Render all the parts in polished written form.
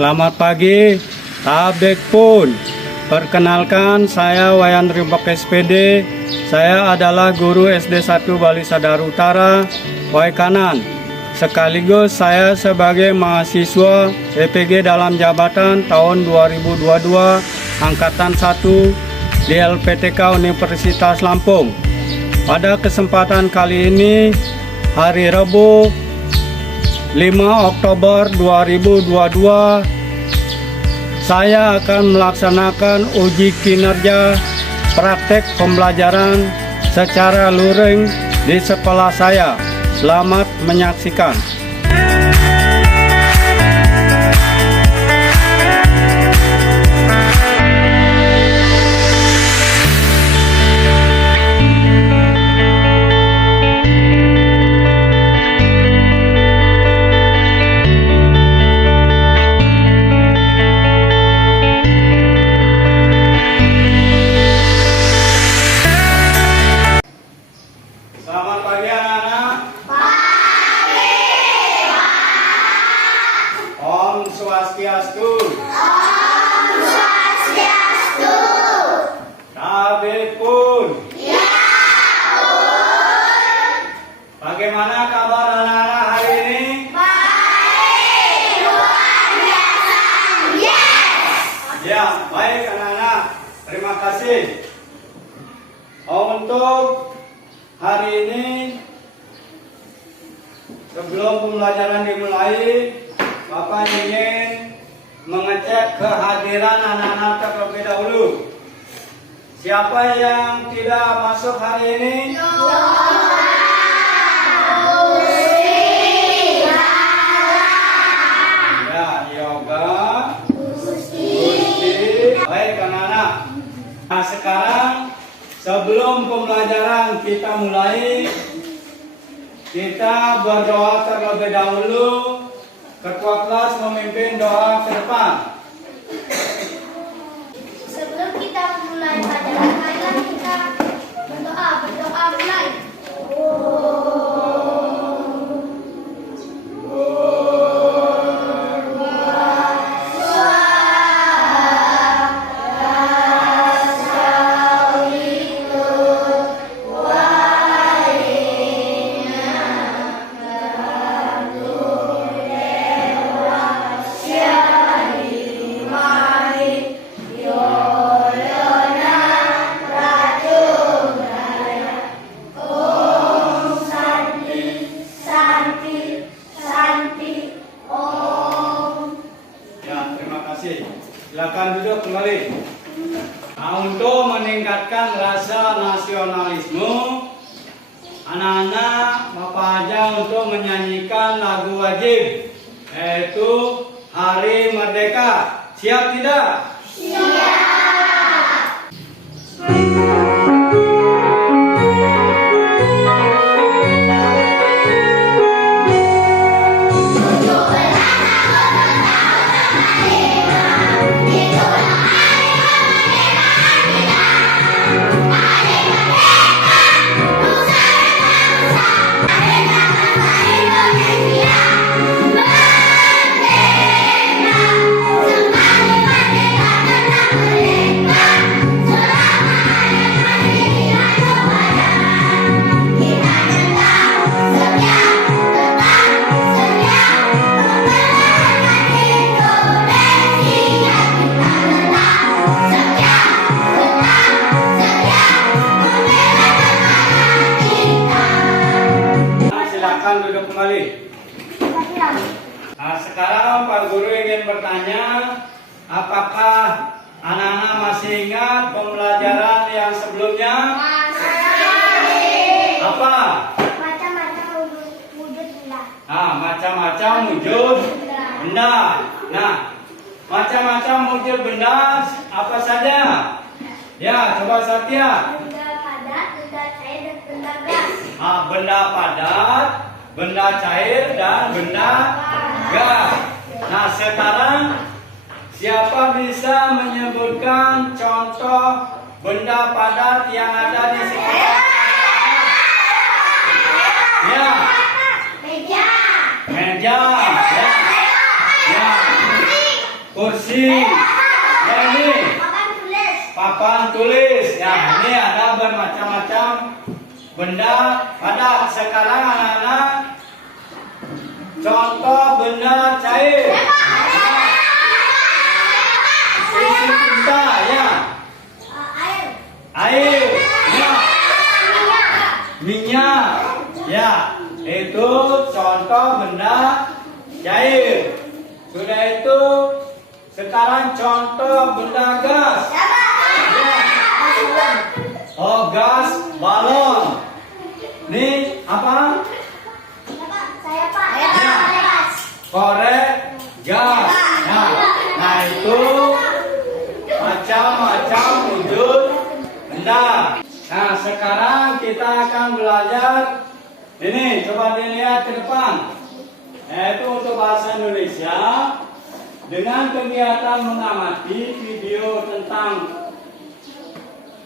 Selamat pagi, Tabek pun. Perkenalkan, saya Wayan Rimbak SPD. Saya adalah guru SD 1 Bali Sadar Utara, Wai Kanan. Sekaligus saya sebagai mahasiswa EPG dalam jabatan tahun 2022 Angkatan 1 di LPTK Universitas Lampung. Pada kesempatan kali ini, hari Rabu 5 Oktober 2022, saya akan melaksanakan uji kinerja praktek pembelajaran secara luring di sekolah saya. Selamat menyaksikan. Selamat pagi anak-anak. Pagi, Pak. Om Swastiastu. Om Swastiastu. Tabek pun. Ya, pun. Bagaimana kabar anak-anak hari ini? Baik, luar biasa. Yes. Ya, baik anak-anak. Terima kasih. Untuk hari ini, sebelum pembelajaran dimulai, Bapak ingin mengecek kehadiran anak-anak terlebih dahulu. Siapa yang tidak masuk hari ini? Ya, Yoga, Gusti. Baik anak-anak. Nah, sekarang sebelum pembelajaran kita mulai, kita berdoa terlebih dahulu. Ketua kelas memimpin doa ke depan. Sebelum kita memulai pelajaran, marilah kita berdoa mulai. Silakan duduk kembali. Nah, untuk meningkatkan rasa nasionalisme, anak-anak Bapak aja untuk menyanyikan lagu wajib, yaitu Hari Merdeka. Siap tidak? Siap. Duduk kembali. Nah, sekarang Pak Guru ingin bertanya, apakah anak-anak masih ingat pembelajaran yang sebelumnya? Masih. Apa? Macam-macam wujud benda. Nah, macam-macam wujud benda. Nah, macam-macam wujud benda apa saja? Ya, coba Satya. Benda padat, benda cair, dan benda gas. Benda padat, benda cair, dan benda gas. Nah, sekarang siapa bisa menyebutkan contoh benda padat yang ada di sekitar? Ya. Meja. Ya. Ya. kursi. Ya ini papan tulis. Ya ini ada bermacam-macam benda. Ada sekarang anak-anak contoh benda cair. Isi tinta ya. Air. Ya. Minyak. Ya. Itu contoh benda cair. Sudah itu sekarang contoh benda gas. Ya. Oh, gas balon. Nih apa? Ya. Korek gas. Nah itu macam-macam wujud benda. Nah sekarang kita akan belajar. Ini coba dilihat ke depan. Yaitu untuk bahasa Indonesia dengan kegiatan mengamati video tentang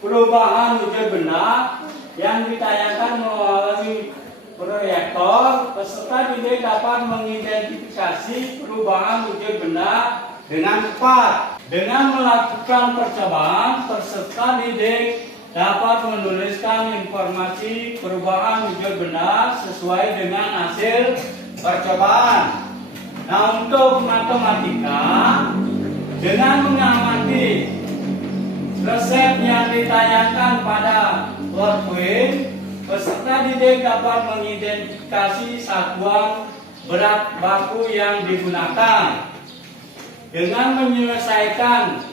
perubahan wujud benda yang ditayangkan melalui proyektor. Peserta didik dapat mengidentifikasi perubahan wujud benda dengan tepat. Dengan melakukan percobaan, peserta didik dapat menuliskan informasi perubahan wujud benda sesuai dengan hasil percobaan. Nah, untuk matematika, dengan mengamati resep yang ditayangkan pada PowerPoint, peserta didik dapat mengidentifikasi satuan berat baku yang digunakan. Dengan menyelesaikan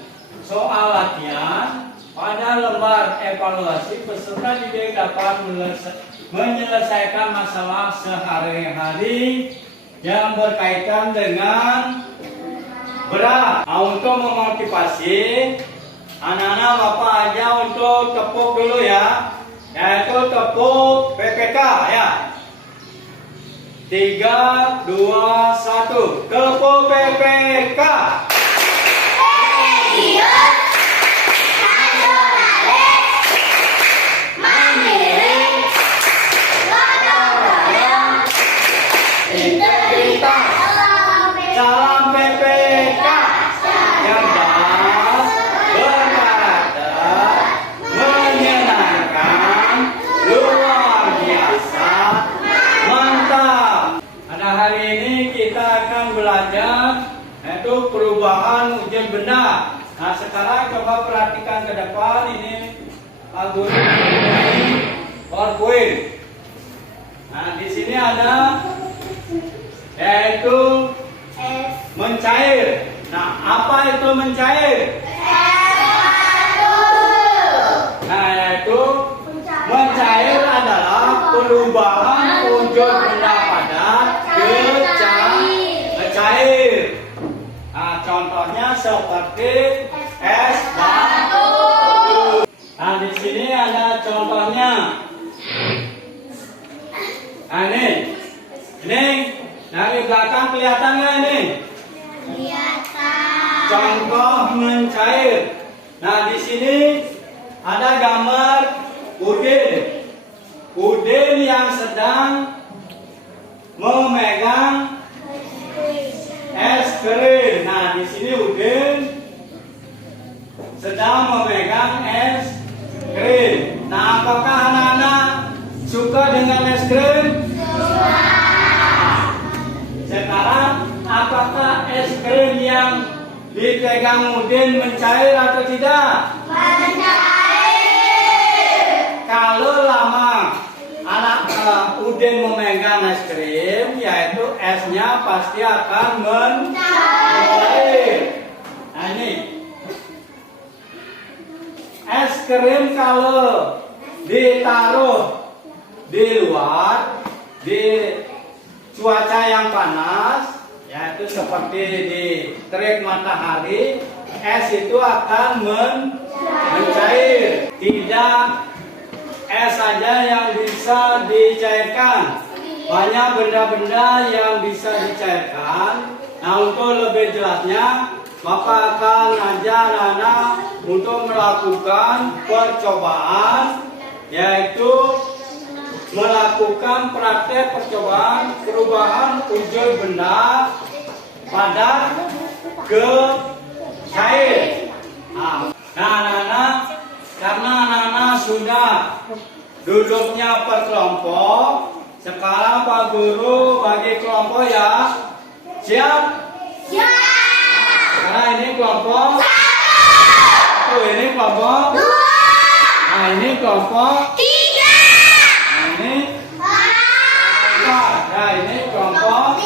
soal latihan pada lembar evaluasi, peserta didik dapat menyelesaikan masalah sehari-hari yang berkaitan dengan berat. Nah, untuk memotivasi anak-anak Bapak aja untuk tepuk dulu ya, yaitu tepuk PPK ya. 3, 2, 1, tepuk PPK. Salam PPK yang jelas, berkarakter, menyenangkan, luar biasa, mantap. Pada hari ini kita akan belajar yaitu perubahan wujud benda. Nah sekarang coba perhatikan ke depan ini Pak Guru ini PowerPoint. Nah di sini ada yaitu mencair. Nah, apa itu mencair? Nah, yaitu mencair adalah perubahan wujud benda padat ke cair. Nah, contohnya seperti es batu. Nah, di sini ada contohnya. Nah, ini dari belakang kelihatan nggak ini? Kelihatan. Contoh mencair. Nah di sini ada gambar udin. Udin yang sedang memegang es krim. Nah di sini udin sedang memegang es krim. Nah apakah anak-anak suka dengan es krim? Sekarang, apakah es krim yang dipegang Udin mencair atau tidak? Mencair. Kalau lama anak Udin memegang es krim, yaitu esnya pasti akan mencair. Nah ini, es krim kalau ditaruh di luar, di cuaca yang panas, yaitu seperti di terik matahari, es itu akan mencair. Tidak es saja yang bisa dicairkan, banyak benda-benda yang bisa dicairkan. Nah untuk lebih jelasnya, Bapak akan ajar anak untuk melakukan percobaan, yaitu melakukan praktek percobaan perubahan wujud benda padat ke sudah duduknya per kelompok, sekarang Pak Guru bagi kelompok ya. Siap? Sekarang ini kelompok. Ini kelompok. Nah ini kelompok. Nah ini. Nah ini kelompok.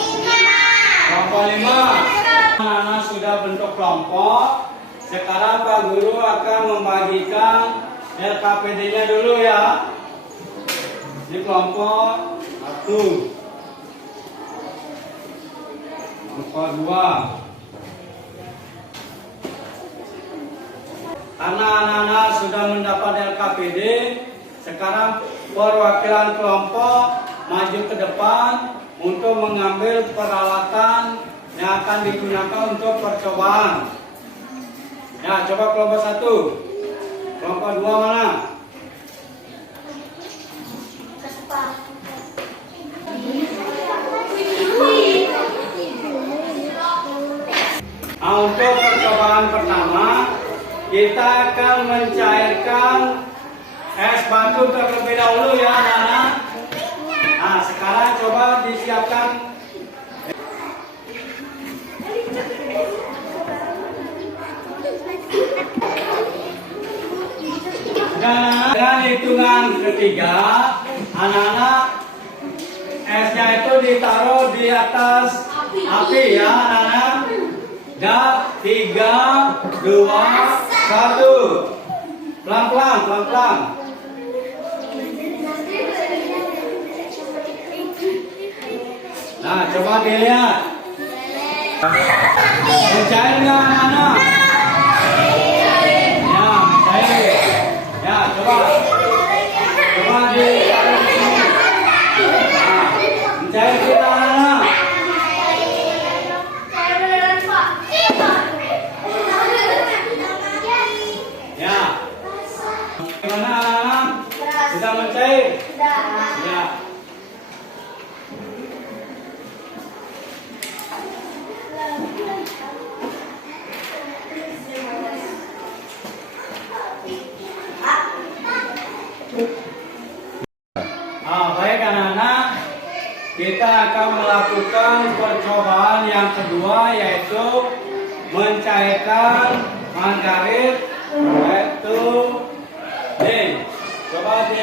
Kelompok 5. Anak-anak sudah bentuk kelompok. Sekarang Pak Guru akan membagikan LKPD-nya dulu ya. Ini kelompok 1, kelompok 2. Karena anak-anak sudah mendapat LKPD, sekarang perwakilan kelompok maju ke depan untuk mengambil peralatan yang akan digunakan untuk percobaan. Ya, coba kelompok 1. Kelompok 2 mana? Nah, untuk percobaan pertama, kita akan mencairkan es batu terlebih dahulu ya anak-anak. Nah, sekarang coba disiapkan. Dan dengan hitungan ketiga, anak-anak esnya itu ditaruh di atas api ya anak-anak. Dan 3, 2, 1. Pelan-pelan, pelan-pelan. Nah, coba dilihat. Mencair nggak anak-anak? Ya, mencair. Ya, coba. Coba ditaruh di sini. Nah, mencair kita anak-anak. Ya. Gimana anak-anak? Sudah mencair? Ya. Baik anak-anak, kita akan melakukan percobaan yang kedua, yaitu mencairkan margarin, yaitu D. Coba D.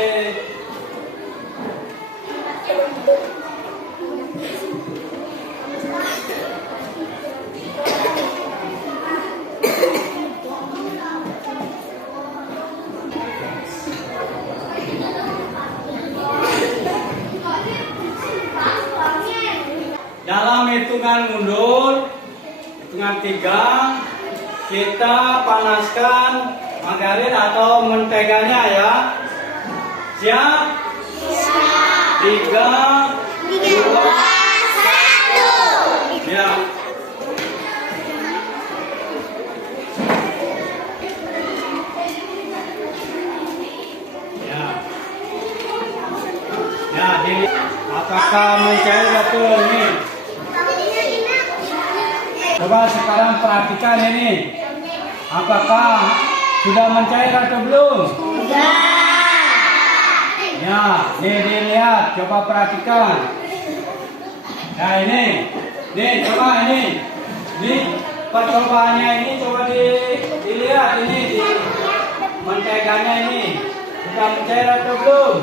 Dalam hitungan mundur, hitungan 3, kita panaskan margarin atau menteganya ya. Siap? 3, 2, 1. Ya. Ya. Ya, apakah mencair atau ini? Coba sekarang perhatikan ini. Apakah sudah mencair atau belum? Ya, nih dilihat, coba perhatikan. Nah ini, coba ini percobaannya ini coba dilihat ini, mencairkannya ini sudah mencair atau belum?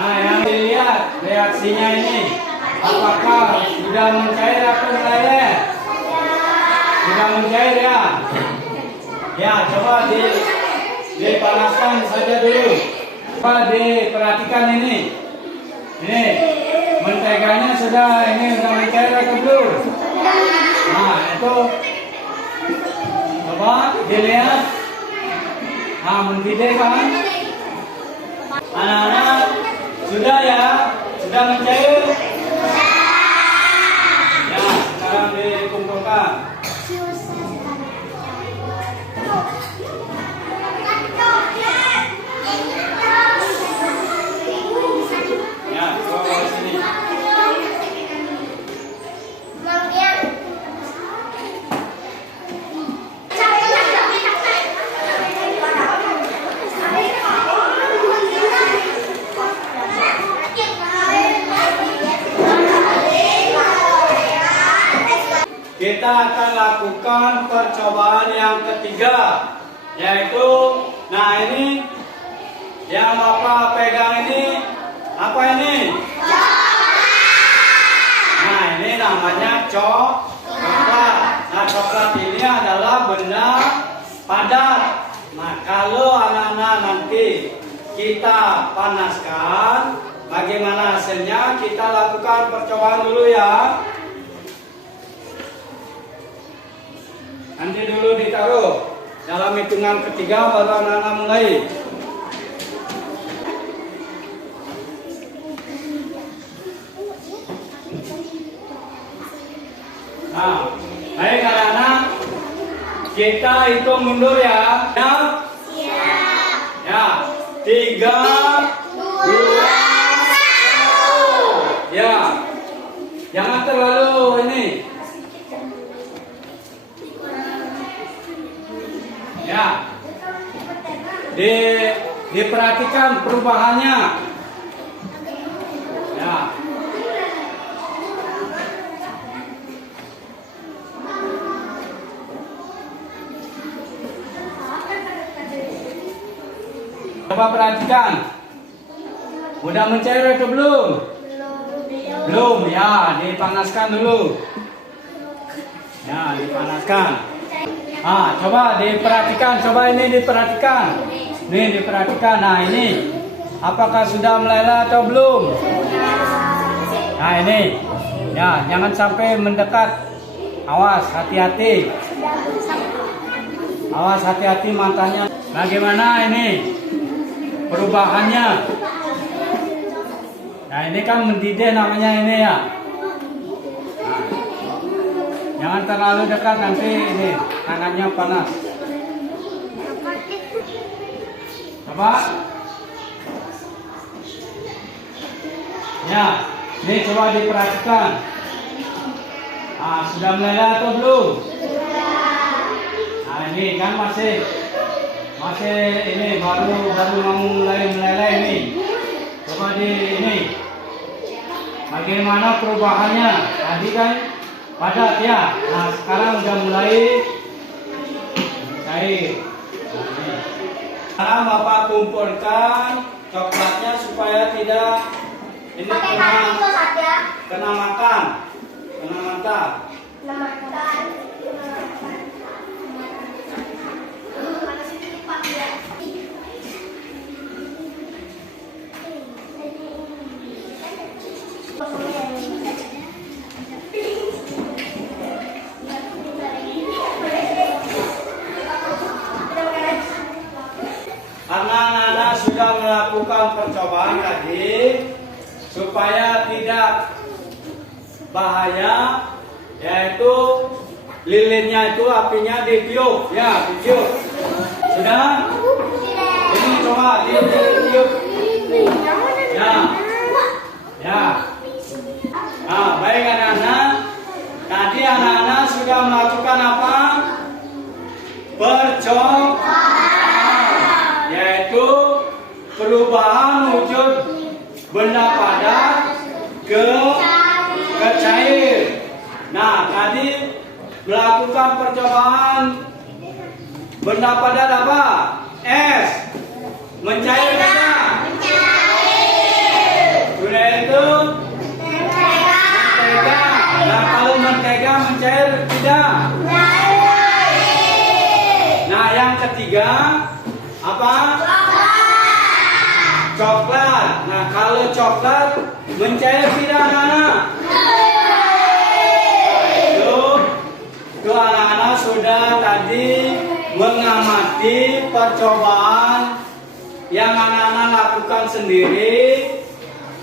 Nah yang dilihat reaksinya ini, apakah sudah mencair atau meleleh? Sudah mencair ya? Ya, coba dipanaskan saja dulu. Coba diperhatikan ini. Ini menteganya sudah mencair atau belum? Nah, itu coba dilihat. Nah, mendidih kan? Anak-anak sudah ya? Sudah mencair? Ya, sekarang dikumpulkan. Ya, bawa ke sini. kita akan lakukan percobaan yang ketiga, yaitu, nah ini yang Bapak pegang ini apa ini? Nah ini namanya coklat. Nah coklat ini adalah benda padat. Nah kalau anak-anak nanti kita panaskan, bagaimana hasilnya? Kita lakukan percobaan dulu ya. Nanti dulu ditaruh dalam hitungan ketiga baru anak-anak mulai. Nah, baik anak-anak, kita hitung mundur ya. Siap. Ya, 3, 2, 1. Ya, jangan terlalu ini. Ya, diperhatikan perubahannya. Ya. Coba perhatikan. Udah mencair atau belum? Belum, ya, dipanaskan dulu. Ya, dipanaskan. Ah, coba diperhatikan, coba ini diperhatikan. Nih diperhatikan. Nah, ini apakah sudah meleleh atau belum? Nah, ini. Ya, jangan sampai mendekat. Awas, hati-hati. Awas, hati-hati matanya. Bagaimana ini perubahannya? Nah, ini kan mendidih namanya ini ya. Nah, jangan terlalu dekat, nanti ini tangannya panas. Coba. Ya, ini coba diperhatikan. Ah, sudah meleleh atau belum? Nah, ini kan masih ini baru mau mulai meleleh ini. Coba ini. Bagaimana perubahannya? Tadi kan padat ya. Nah, sekarang udah mulai cair. Sekarang Bapak kumpulkan coklatnya supaya tidak ini kena makan. Kena mata. Karena anak-anak sudah melakukan percobaan tadi, supaya tidak bahaya, yaitu lilinnya itu apinya ditiup, ya ditiup. Sudah? Ini coba ditiup. Ya, ya. Nah, baik anak-anak. Tadi anak-anak sudah melakukan apa? Percobaan. Yaitu perubahan wujud benda padat ke cair. Nah, tadi melakukan percobaan benda padat apa? Es. Mencair tidak? Sudah itu mentega. Nah, kalau mentega mencair tidak? Nah, yang ketiga apa? Coklat. Nah, kalau coklat mencair tidak, anak-anak? Itu anak-anak sudah tadi mengamati percobaan yang anak-anak lakukan sendiri,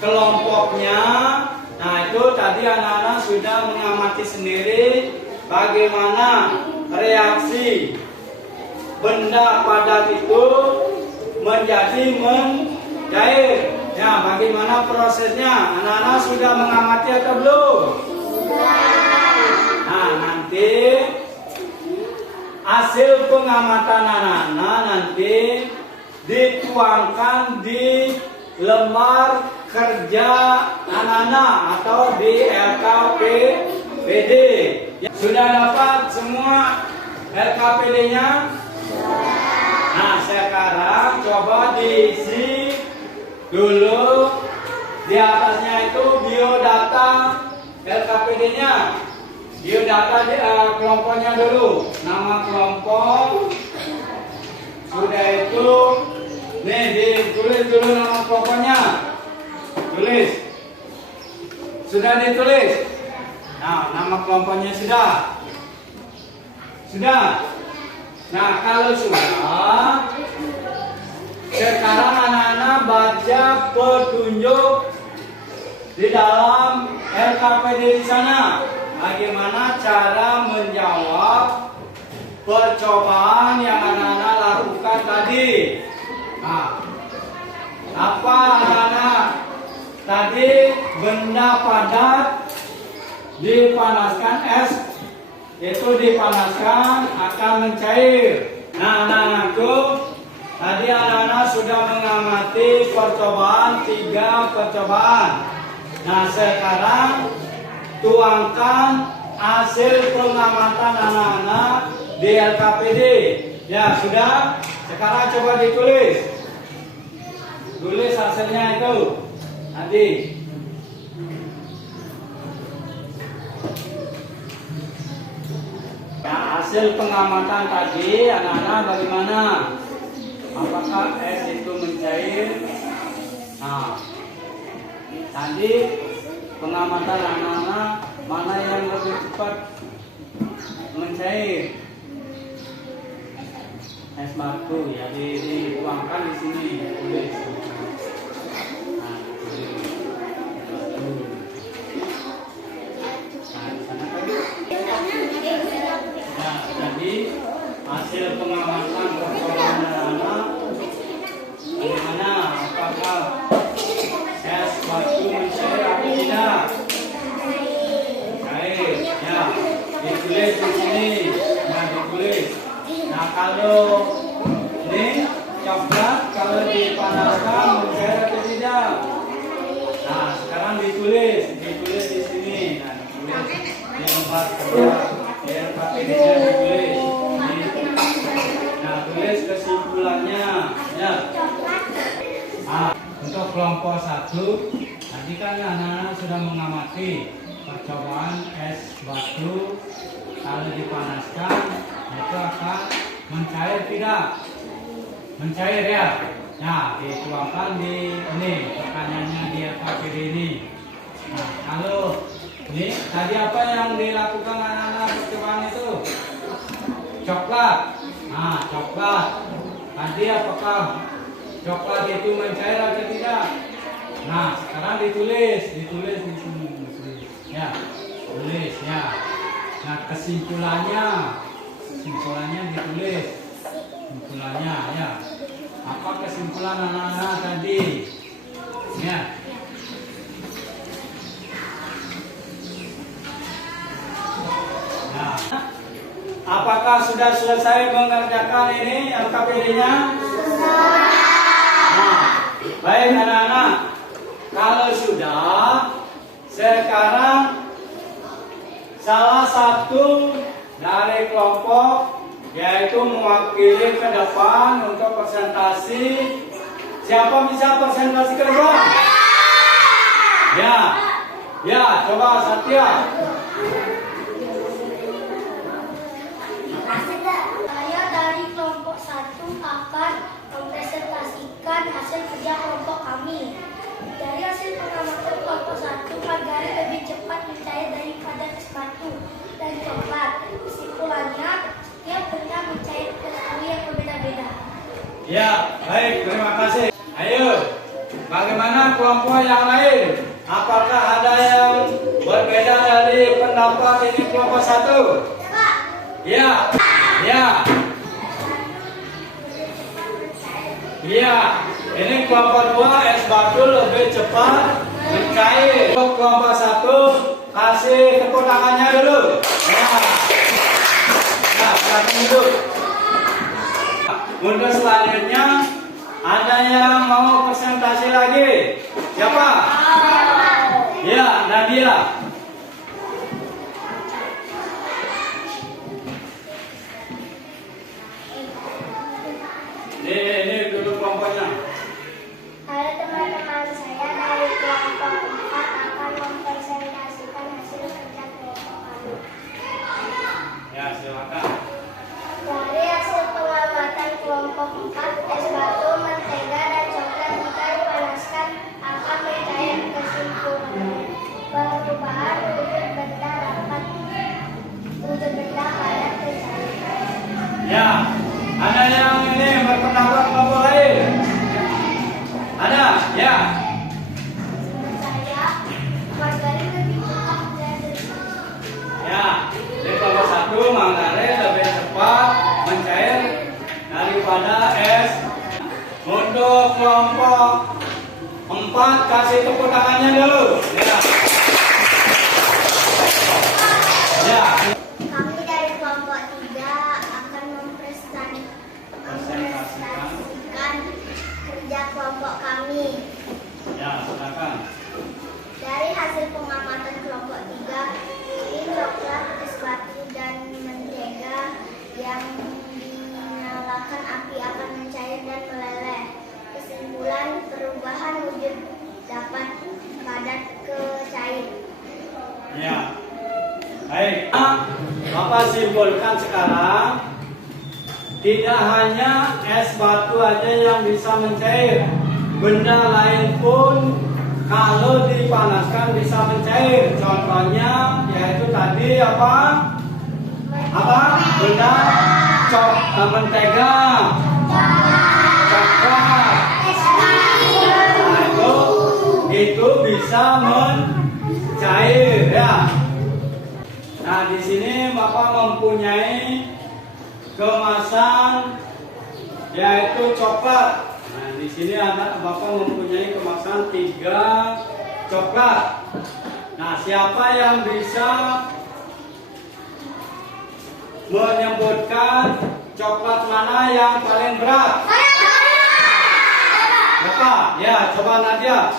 kelompoknya. Nah, itu tadi anak-anak sudah mengamati sendiri bagaimana reaksi benda padat itu menjadi mencair. Ya, bagaimana prosesnya? Anak-anak sudah mengamati atau belum? Nah, nanti hasil pengamatan anak-anak nanti dituangkan di lembar kerja anak-anak atau di LKPD. Ya, sudah dapat semua LKPD-nya? Nah, sekarang coba diisi dulu di atasnya itu biodata LKPD-nya. Biodata kelompoknya dulu. Nama kelompok. Sudah itu, nih ditulis dulu nama kelompoknya. Tulis. Sudah ditulis. Nah, nama kelompoknya sudah. Sudah. Nah, kalau sudah, sekarang anak-anak baca petunjuk di dalam LKPD di sana. Bagaimana cara menjawab percobaan yang anak-anak lakukan tadi. Nah, apa anak-anak? Tadi benda padat dipanaskan es, itu dipanaskan akan mencair. Nah, anak-anakku, tadi anak-anak sudah mengamati percobaan, 3 percobaan. Nah, sekarang tuangkan hasil pengamatan anak-anak di LKPD. Ya, sudah. Sekarang coba ditulis. Tulis hasilnya itu. Tadi. Ya, hasil pengamatan tadi anak-anak bagaimana? Apakah es itu mencair? Nah, tadi pengamatan anak-anak mana yang lebih cepat mencair? Es batu ya, dituangkan di sini. Tulis. Nah, tulis. Batu. Nah, di sana kan? Ya, jadi hasil pengamatan percobaan anak-anak bagaimana? Apakah es batu mencair atau tidak? Cair. Ya, ditulis di sini. Nah, ditulis. Nah, kalau ini coklat, kalau dipanaskan mencair atau tidak? Nah, sekarang ditulis di sini. Nah, ditulis di lembar kedua. LKPD-nya ditulis. Nah, tulis kesimpulannya. Ya. Nah, untuk kelompok 1, tadi kan anak-anak sudah mengamati percobaan es batu kalau dipanaskan itu akan mencair tidak? Mencair ya. Nah, dituangkan di ini pertanyaannya di LKPD ini. Nah, kalau ini tadi apa yang dilakukan anak-anak percobaan itu? Coklat. Nah, coklat. Tadi apakah coklat itu mencair atau tidak? Nah, sekarang ditulis di sini. Ya, tulis ya. Nah, kesimpulannya ditulis. Kesimpulannya ya. Apa kesimpulan anak-anak tadi? Ya. Nah, apakah sudah selesai mengerjakan ini LKPD-nya? Nah, baik anak-anak. Kalau sudah, sekarang salah satu dari kelompok yaitu mewakili ke depan untuk presentasi. Siapa bisa presentasi ke depan? Ya, coba Satya. Saya dari kelompok 1 akan mempresentasikan hasil kerja kelompok kami. Dari hasil pengamatan kelompok 1, margarin lebih cepat mencair daripada es batu dan coklat. Kesimpulannya, setiap benda mencair ke suhu yang berbeda-beda. Ya, baik, terima kasih. Ayo, bagaimana kelompok yang lain? Apakah ada yang berbeda dari pendapat ini kelompok 1? Ya. Ini kelompok 2 es batu lebih cepat mencair. Kelompok 1 kasih tepuk tangannya dulu. Nah, silakan duduk. Untuk selanjutnya ada yang mau presentasi lagi? Siapa? Ya, Nadia. Ya, ada yang ini berpendapat kelompok lain? Ada? Ya. Saya margarin lebih cepat dari Ya, di kelompok 1 margarin lebih cepat mencair daripada es. Untuk kelompok 4 kasih tepuk tangannya dulu. Ya. Ya. Kami dari kelompok 3 akan mempresentasikan kerja kelompok kami. Ya, silakan. Dari hasil pengamatan kelompok 3, ini coklat, es batu, dan mentega yang dinyalakan api akan mencair dan meleleh. Kesimpulan, perubahan wujud dapat padat ke cair. Ya. Baik. Bapak simpulkan sekarang, tidak hanya es batu aja yang bisa mencair, benda lain pun kalau dipanaskan bisa mencair. Contohnya yaitu tadi apa? Benda mentega, coklat. Nah, itu bisa mencair ya. Nah, di sini Bapak mempunyai kemasan yaitu coklat. Nah, di sini ada Bapak mempunyai kemasan 3 coklat. Nah, siapa yang bisa menyebutkan coklat mana yang paling berat? Bapak, ya, coba Nadia.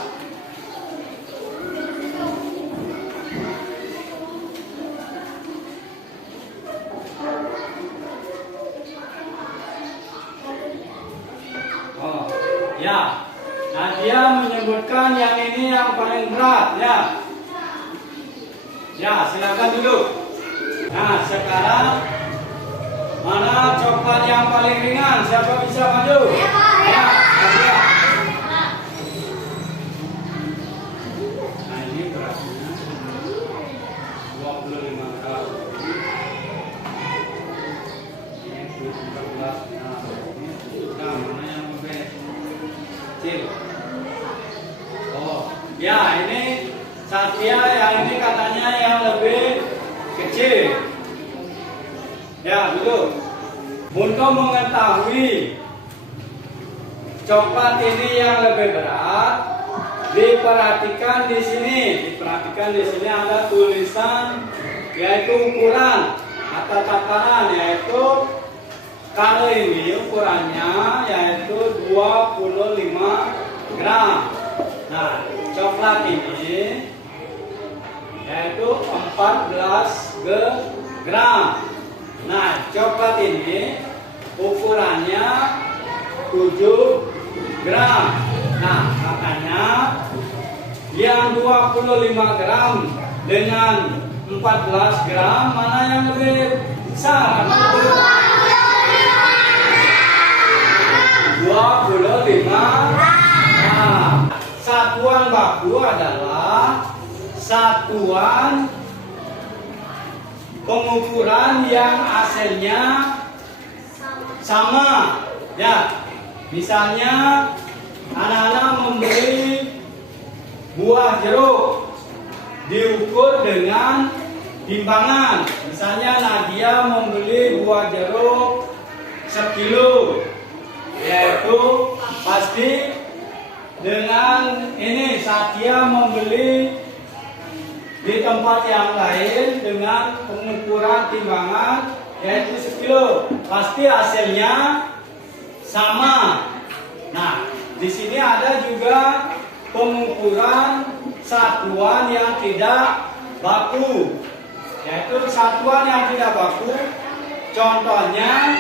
Oh, ya. Nadia menyebutkan yang ini yang paling berat, ya. Ya, silakan duduk. Nah, sekarang mana coklat yang paling ringan? Siapa bisa maju? Ya, Nadia. Nah, ini beratnya 25 gram. Ini 14 gram. Nah, mana yang lebih kecil? Oh, ya ini Satya yang ini katanya yang lebih kecil. Ya, dulu. Untuk mengetahui coklat ini yang lebih berat, diperhatikan di sini. Diperhatikan di sini ada tulisan yaitu ukuran atau takaran yaitu kalau ini ukurannya yaitu 25 gram. Nah, coklat ini yaitu 14 gram. Nah, coklat ini ukurannya 7 gram. Nah, makanya yang 25 gram dengan 14 gram mana yang lebih besar? 25. Nah, satuan baku adalah satuan pengukuran yang hasilnya sama. Ya, misalnya anak-anak membeli buah jeruk diukur dengan timbangan. Misalnya Nadia membeli buah jeruk 1 kilo, yaitu pasti dengan ini Satya membeli di tempat yang lain dengan pengukuran timbangan yaitu 1 kilo, pasti hasilnya sama. Nah, di sini ada juga pengukuran satuan yang tidak baku, yaitu satuan yang tidak baku. Contohnya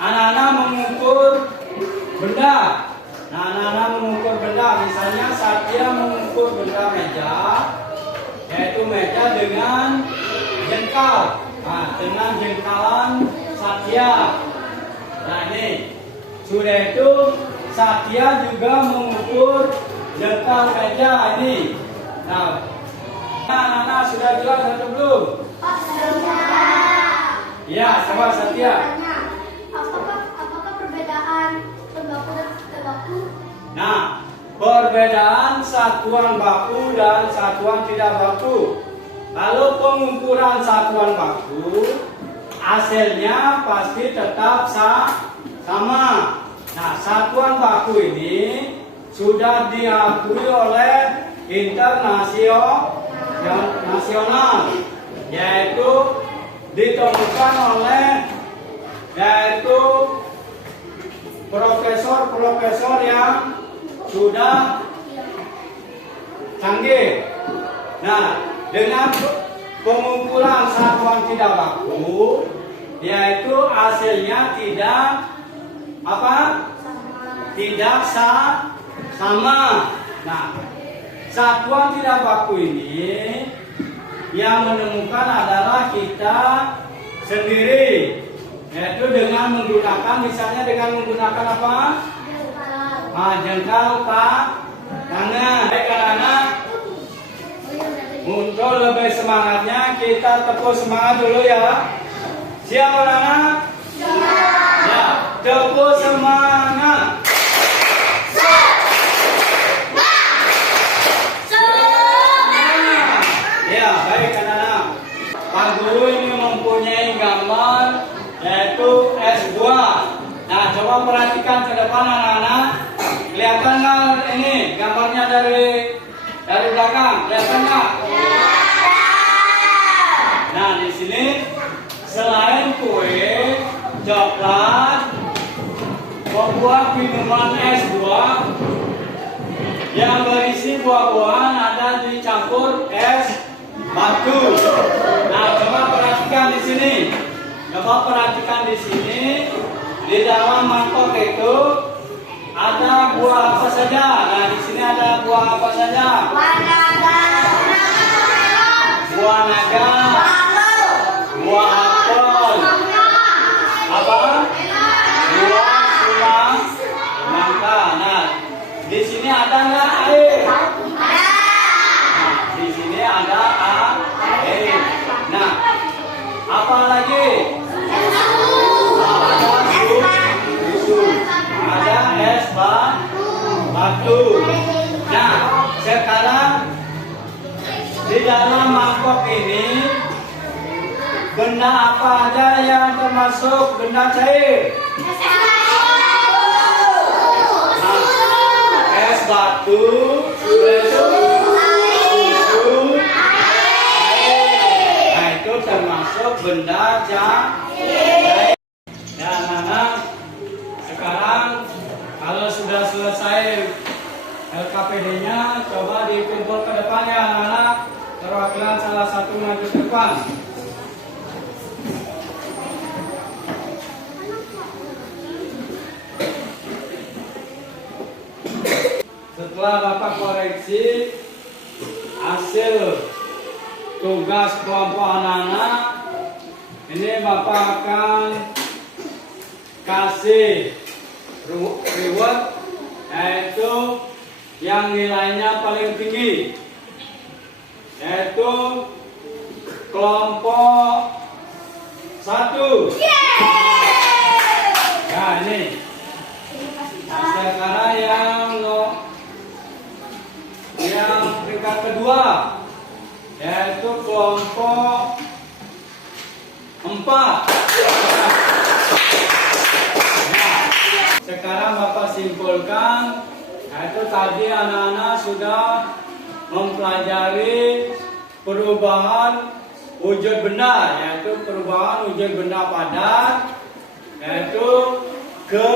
anak-anak mengukur benda. Nah, anak-anak mengukur benda, misalnya Satya mengukur benda meja, yaitu meja dengan jengkal. Nah, dengan jengkalan Satya. Nah, ini sudah itu Satya juga mengukur jengkal meja ini. Nah, anak-anak sudah jelas atau belum? Ya, coba Satya. Apakah perbedaan tembakau dan tidak baku? Nah, perbedaan satuan baku dan satuan tidak baku. Kalau pengukuran satuan baku, hasilnya pasti tetap sama. Nah, satuan baku ini sudah diakui oleh internasional, yaitu ditemukan oleh profesor-profesor yang sudah canggih. Nah, dengan pengukuran satuan tidak baku, yaitu hasilnya tidak tidak sama. Nah, satuan tidak baku ini yang menemukan adalah kita sendiri, yaitu dengan menggunakan, misalnya dengan menggunakan apa? Jengkal tangan. Baik anak-anak, untuk lebih semangatnya kita tepuk semangat dulu ya. Siap anak-anak? Ya, tepuk semangat. Ya, baik anak-anak. Pak Guru ini mempunyai gambar yaitu es buah. Nah, coba perhatikan ke depan anak-anak. Kelihatan nggak ini gambarnya dari belakang? Kelihatan nggak? Nah, di sini selain kue, coklat, membuat minuman es buah yang berisi buah-buahan ada dicampur es batu. Nah, coba perhatikan di sini. Coba perhatikan di sini. Di dalam mangkok itu ada buah apa saja? Nah, di sini ada buah apa saja? Buah naga, buah apel, apa? Buah sulang, nangka. Nah, di sini ada nggak air? Nah, di sini ada air. Nah, apa lagi? Ada es batu. Nah, sekarang di dalam mangkok ini benda apa aja yang termasuk benda cair? Es batu, susu, nah itu termasuk benda cair. Ya anak-anak, sekarang kalau sudah selesai LKPD-nya, coba dikumpul ke depan ya anak-anak. Perwakilan salah satu maju ke depan. Setelah Bapak koreksi hasil tugas kelompok anak-anak, ini Bapak akan kasih reward, yaitu yang nilainya paling tinggi, yaitu kelompok 1. Nah, ini sekarang yang peringkat kedua, yaitu kelompok 4. Nah, sekarang Bapak simpulkan, yaitu tadi anak-anak sudah mempelajari perubahan wujud benda, yaitu perubahan wujud benda padat, yaitu ke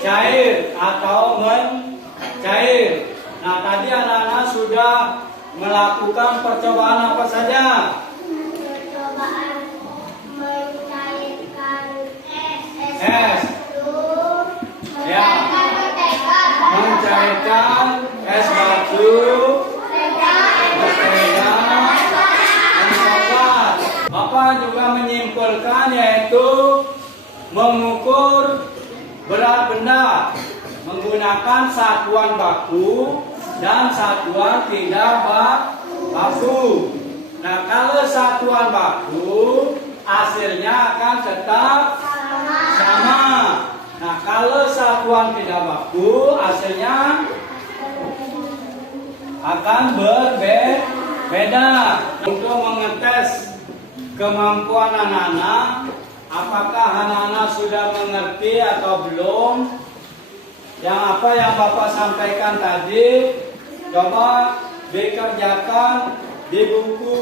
cair atau mencair. Nah, tadi anak-anak sudah melakukan percobaan apa saja? Percobaan mencairkan Es. Ya. Mencairkan es batu, mentega, dan coklat. Bapak juga menyimpulkan yaitu mengukur berat benda menggunakan satuan baku dan satuan tidak baku. Nah, kalau satuan baku hasilnya akan tetap sama. Nah, kalau satuan tidak baku, hasilnya akan berbeda. Untuk mengetes kemampuan anak-anak, apakah anak-anak sudah mengerti atau belum? Yang apa yang Bapak sampaikan tadi, coba dikerjakan di buku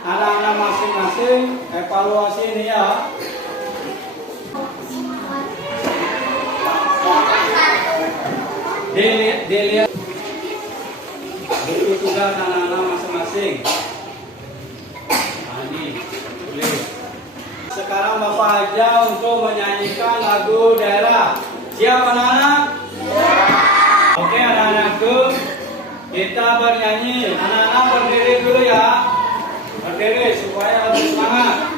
anak-anak masing-masing, evaluasi ini ya. Dilihat buku tugas anak-anak masing-masing. Nah, ini tulis. Sekarang Bapak aja untuk menyanyikan lagu daerah. Siap anak-anak? Oke anak-anakku, kita bernyanyi. Anak-anak berdiri dulu ya. Berdiri supaya lebih semangat.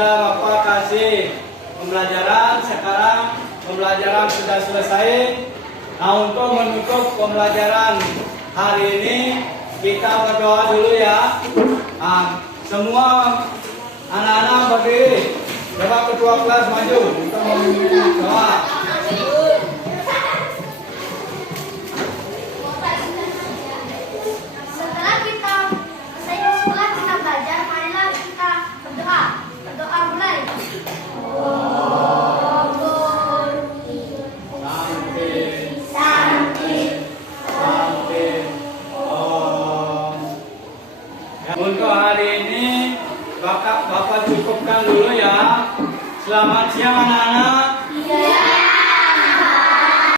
Bapak kasih pembelajaran, sekarang pembelajaran sudah selesai. Nah, untuk menutup pembelajaran hari ini, kita berdoa dulu ya. Nah, semua anak-anak berdiri. Coba ketua kelas maju untuk memimpin doa. Setelah kita belajar, marilah kita berdoa. Berdoa mulai. Untuk hari ini Bapak cukupkan dulu ya. Selamat siang anak-anak.